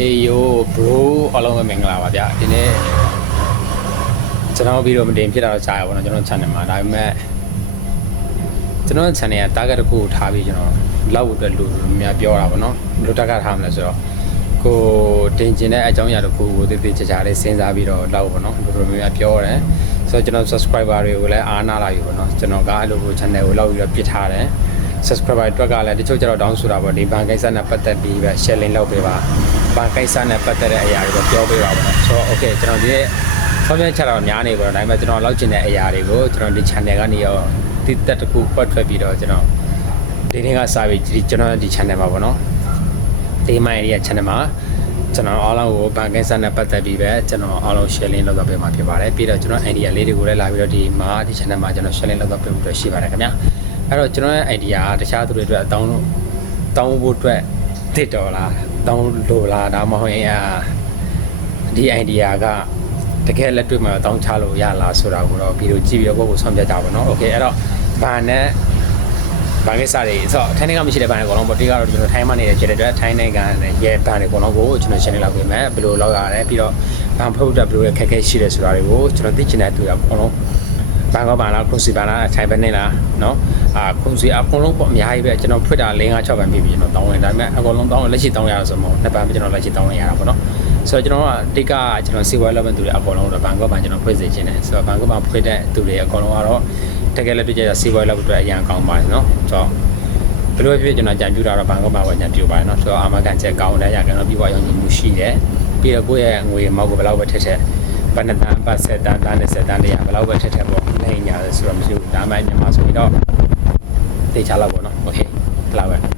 Hey yo bro အားလုံးပဲမင်္ဂလာပါဗျဒီနေ့ကျွန်တော်ဗီဒီယိုမတင်ဖြစ်တာတော့ကြားရပါတော့ကျွန်တော် channel မှာဒါပေမဲ့ကျွန်တော် channel က target တစ်ခုထားပြီးကျွန်တော်လောက်အတွက်လူများပြောတာပေါ့နော်ဘယ်လို target ထားမလဲဆိုတော့ကိုတင်ကျင်တဲ့အကြောင်းအရာတစ်ခုကိုတည်တည်ချာချာလေးစဉ်းစားပြီးတော့လောက်ပေါ့နော်လူတို့များပြောတယ်ဆိုတော့ကျွန်တော် subscriber တွေကိုလည်းအားနာလာပြီပေါ့နော်ကျွန်တော်ကအဲ့လို channel ကိုလောက်ပြီးတော့ပြစ်ထားတယ်subscriber အတွက်ကလည်းတချို့ကျတော့တောင်းဆိုတာပေါ့ဒီဘန်ကိစ္စနဲ့ပတ်သက်ပြီးပဲ share link လုပ်ပေးပါဘန်ကိစ္စနဲ့ပတ်သက်တဲ့အရာတွေကိုပြောပေးပါပေါ့နော်ဆိုတော့ okay ကျွန်တော်ဒီဆောင်းပြန်ချက်တော့များနေပါတော့ဒါပေမဲ့ကျွန်တော်လောက်ကျင်တဲ့အရာတွေကိုကျွန်တော်ဒီ channel ကနေရောတိတက်တစ်ခုပတ်ထွက်ပြီးတော့ကျွန်တော်ဒီနေ့ကစာပြီးကျွန်တော်ဒီ channel မှာပေါ့နော်ဒီမိုင်းရဲ့ channel မှာကျွန်တော်အားလုံးကိုဘန်ကိစ္စနဲ့ပတ်သက်ပြီးပဲကျွန်တော်အားလုံး share link လုပ်တော့ပေးမှာဖြစ်ပါတယ်ပြီးတော့ကျွန်တော် idea လေးတွေကိုလည်းလာပြီးတော့ဒီမှာဒီ channel မှာကျွန်တော် share link လုပ်တော့ပေးဖို့ရှိပါတယ်ခင်ဗျာအဲ့တော့ကျွန်တော်ရဲ့ idea ကတခြားသူတွေအတွက်တောင်းဖို့အတွက်တစ်တော်လားတောင်းလို့လားဒါမှမဟုတ်ရင်ဒီ idea ကတကယ်လက်တွေ့မှာတောင်းချလို့ရလားဆိုတာကိုတော့ဗီဒီယိုကြည့်ပြီးတော့ကိုယ်ကိုဆုံးဖြတ်ကြပါတော့။ Okay အဲ့တော့ဘာကိစ္စတွေဆိုတော့ထိုင်းနိုင်ငံမှာရှိတဲ့ဘာတွေအကုန်လုံးပေါ့ဒီကတော့ကျွန်တော်ထိုင်းမှာနေတဲ့ခြေတဲ့အတွက်ထိုင်းနိုင်ငံရဲ့ဘာတွေအကုန်လုံးကိုကျွန်တော်ရှင်းနေလောက်ပြင်မယ်ဘယ်လိုလောက်ရတယ်ပြီးတော့ဘာ product ဘယ်လိုခက်ခဲရှိတယ်ဆိုတာတွေကိုကျွန်တော်သိချင်တဲ့သူတွေအကုန်လုံးဘာကဘာလားခုစီဘာလားထိုင်ပဲနေလားနော်ခုစီအကုန်လုံးပေါ့အများကြီးပဲကျွန်တော်ဖွင့်တာ၄၅၆ပန်ပြီကျွန်တော်တောင်းဝင်ဒါပေမဲ့အကုန်လုံးတောင်းလက်ရှိတောင်းရတာဆိုတော့နှစ်ပန်ပဲကျွန်တော်လက်ရှိတောင်းရတာပေါ့နော်ဆိုတော့ကျွန်တော်ကတိတ်ကကျွန်တော်စီဝါလောက်မဲ့သူတွေအကုန်လုံးတော့ဘန်ကောက်ဘန်ကျွန်တော်ဖွင့်စေချင်တယ်ဆိုတော့ဘန်ကောက်ဘန်ဖွင့်တဲ့သူတွေအကုန်လုံးကတော့တကယ်လက်တွေ့ကျစီဝါလောက်အတွက်အရန်ကောင်းပါတယ်နော်ဆိုတော့ဘယ်လိုဖြစ်ကျွန်တော်ကြံပြူတာတော့ဘန်ကောက်ဘန်ကကြံပြူပါတယ်နော်ဆိုတော့အာမခံချက်ကောင်းတဲ့ရကျွန်တော်ပြီးွားရောင်းမှုရှိတယ်ပြီးတော့ကိုယ့်ရဲ့ငွေမောက်ကိုဘယ်လောက်ပဲထက်ဘဏ္ဍာပတ်ဆက်တန်းနဲ့တန်းလေးဘယ်လောက်ပဲထက်ပေါ့နိုင်ညာဆိုတော့မရှိဘူးဒါမှမြန်မာဆိုပြီးတော့တေချာလောက်ပေါ့နော်โอเคဒါပဲ